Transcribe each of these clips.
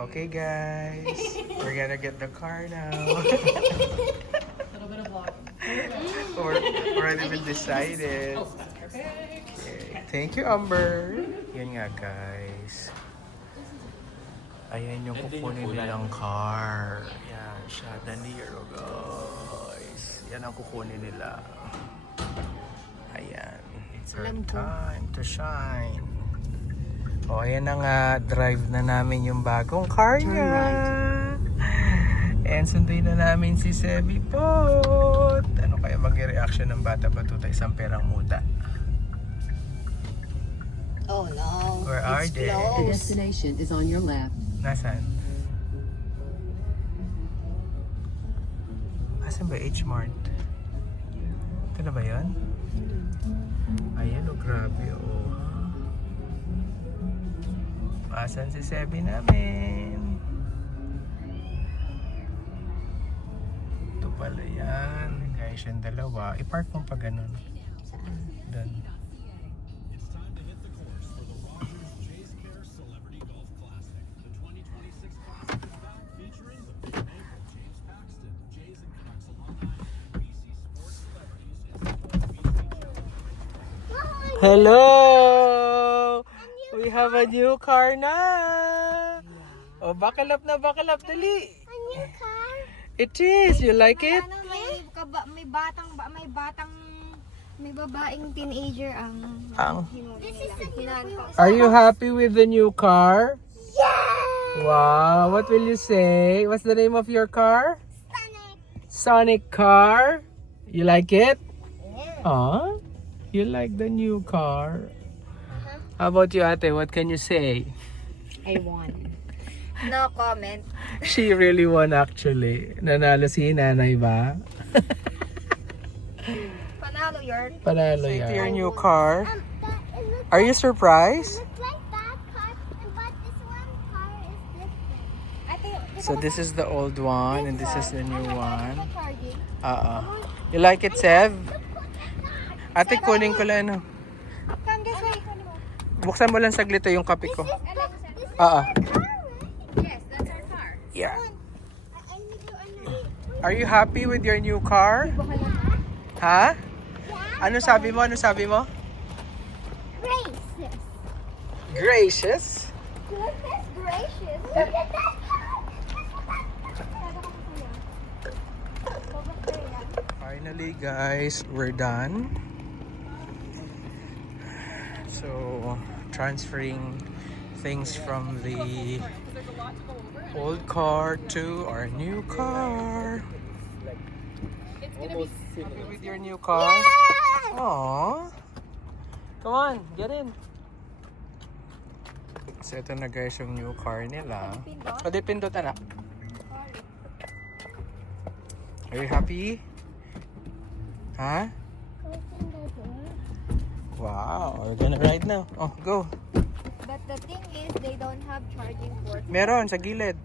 Okay, guys. We're gonna get the car now. Little bit of vlogging. We're already been decided. Okay. Thank you, Amber. Yan nga, guys. Ayan yung kukunin nilang car. Yan siya, Danilo, guys. Yan ang kukunin nila. Ayan. It's her time to shine. O, ayan na nga. Drive na namin yung bagong car niya. And sunduin na namin si Sebi po. Ano kaya mag-reaction ng bata batuta isang perang muta? Oh no. Where are It's they? The closed. destination is on your left. Nasaan? Asan ba H-Mart? Ito na ba yan? Ayan o, grabe o. Asan si Sebi namin? Ito pala yan. Guys, yung dalawa. I-park mo pa ganun. Doon. Hello! We have a new car na! Oh, buckle up na, buckle up, dali! A new car? It is! You like it? Ano, may babaeng teenager ang This is the new Are you happy with the new car? Yeah! Wow! What will you say? What's the name of your car? Sonic car? You like it? Yeah. Huh? You like the new car? How about you, ate? What can you say? I won. No comment. She really won actually. Nanalo si nanay ba? Panalo yun. Panalo yan. Your new car. Are you surprised? Looks like that car, but this one car is different. I think So this is the old one and this is the new one. You like it, Sev? Ate, kunin ko lang ano. Come this way. Buksan mo lang saglit to yung kape ko. This is Yes, that's our car. Yeah. Are you happy with your new car? Ha? Ano sabi mo? Ano sabi mo? Gracious. Gracious? Goodness gracious. Look at that car. Finally, guys, we're done. So, transferring things from the old car to our new car. It's gonna be Happy with your new car? Aww. Come on, get in. So, ito na guys yung new car nila. Pwede pindot, anak. Are you happy? Huh? Wow, we're gonna ride now. Oh, go. But the thing is, they don't have charging port. Meron sa gilid.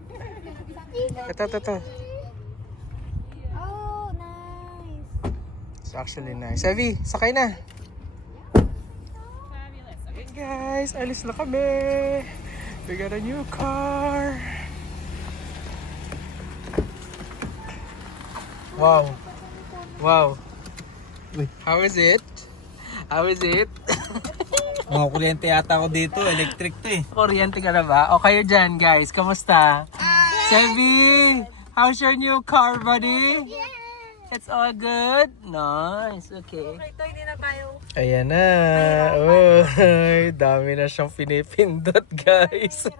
Ito. Oh, nice. It's actually nice. Sevi, sakay na. fabulous. Okay guys, alis na kami. We got a new car. Wow. Wow. How is it? How is it? Mga kuryente yata ako dito, electric to eh. Kuryente ka na ba? O kayo dyan guys, kamusta? Sevi, how's your new car, buddy? It's all good? Nice, okay. Ito, hindi na tayo. Ayan na. Uy, dami na siyang pinipindot, guys.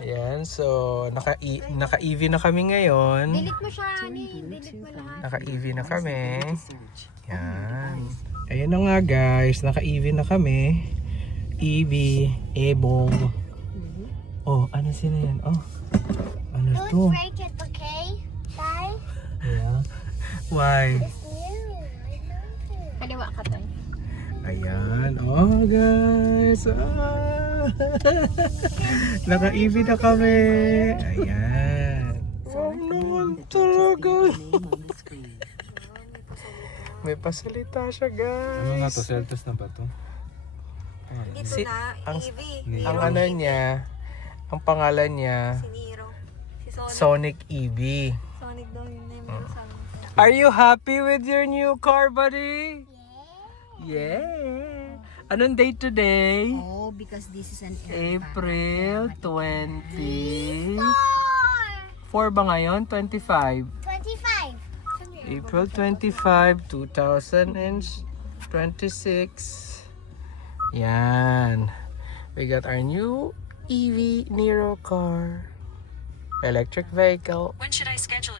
Ayan, so naka-EV na kami ngayon. Delete mo siya, Ani. Delete mo lahat. Naka-EV na kami. Yan. Ayan na nga, guys. Naka-EV na kami. EV, Ebong. Oh, ano sila yan? Oh, ano to? Don't break it, okay? Bye. Yeah. Why? It's new. I love it. Kaliwa ka tayo. Ayan. Oh, guys. Naka-EV na kami. Ayan. Oh, naman talaga. May pasalita siya, guys. Ano nga to? Seltos na ba to? Dito Si- na, ang- EV. Ang ano niya, Ang pangalan niya, Si Nero. Si Sonic. Sonic EV. Sonic daw yung name niya sa amin. Are you happy with your new car, buddy? Yeah. Anong date today? Oh, because this is an April 20. 4. 4 ba ngayon? 25. 25. April 25, 2026. Yan. We got our new EV Nero car. Electric vehicle. When should I schedule